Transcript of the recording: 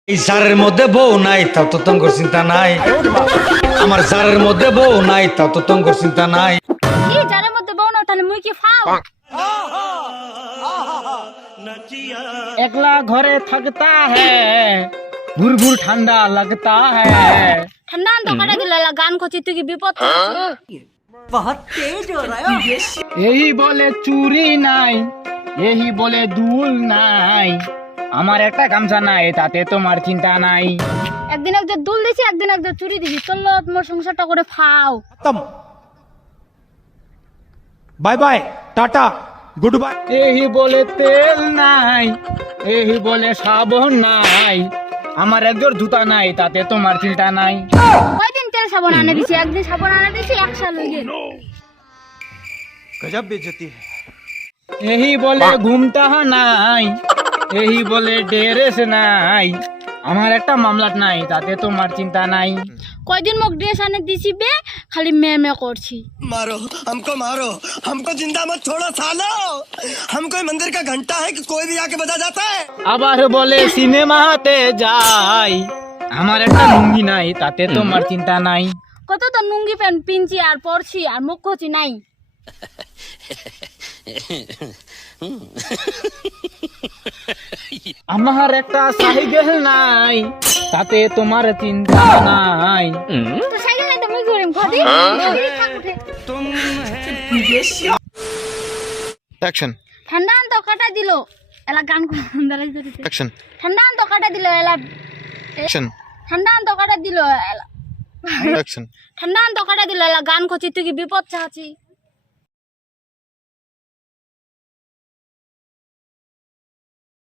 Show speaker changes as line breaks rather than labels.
এই জারের মধ্যে বউ নাই তাও তো তোমার চিন্তা নাই। আমার জারের মধ্যে বউ নাই তাও তো তোমার চিন্তা নাই।
এই জারের মধ্যে বউ না তাহলে মুই কি ফাও?
একলা ঘরে থাকতা হ্যায় ভুর ভুর ঠান্ডা लगता है।
ঠান্ডা তো কাটা দিল গান করছি তুই কি বিপদ
यही बोले চুরি নাই यही बोले দুল নাই আমার একটা গামছা নাই তাতে তোমার চিন্তা নাই।
একদিন একজন দুল দিছি একদিন একজন চুরি দিছি চললো তোমার সংসারটা করে ফাও।
खत्म bye bye tata goodbye.
यही बोले তেল নাই यही बोले সাবান নাই আমার একজোড় জুতা নাই তাতে তোমার চিন্তা নাই।
কয়দিন তেল সাবান আনে দিছি একদিন সাবান আনে দিছি এক সাল হয়ে গেল।
गजब बेइज्जती है।
यही बोले ঘুমটা নাই यही बोले ড্রেস নাই আমার একটা মামলাট নাই তাতে তোমার চিন্তা নাই।
কয়দিন মোক ড্রেস আনে দিছি বে খালি মে করছি।
मारो हमको जिंदा मत छोड़ो सालो। हम कोई मंदिर का घंटा है कि कोई भी आके बजा जाता है।
আবার বলে সিনেমাতে যাই আমার একটা লুঙ্গি নাই তাতে তোমার চিন্তা নাই।
কত তো নুঙ্গি প্যান্ট পিনছি আর পরছি আর মুখ করছি নাই।
আমার একটা সাইকেল নাই তাতে তোমার চিন্তা নাই।
তো সাইকেল নাই তো মুই করিম খাদি থাক উঠে।
অ্যাকশন
ঠান্ডা তো কাটা দিল এলা গান দাঁড়াই ধরেছে।
অ্যাকশন
ঠান্ডা তো কাটা দিল এলা
অ্যাকশন
ঠান্ডা তো কাটা দিল এলা
অ্যাকশন
ঠান্ডা তো কাটা দিল এলা গান করছি তুই কি বিপদ চাচ্ছি।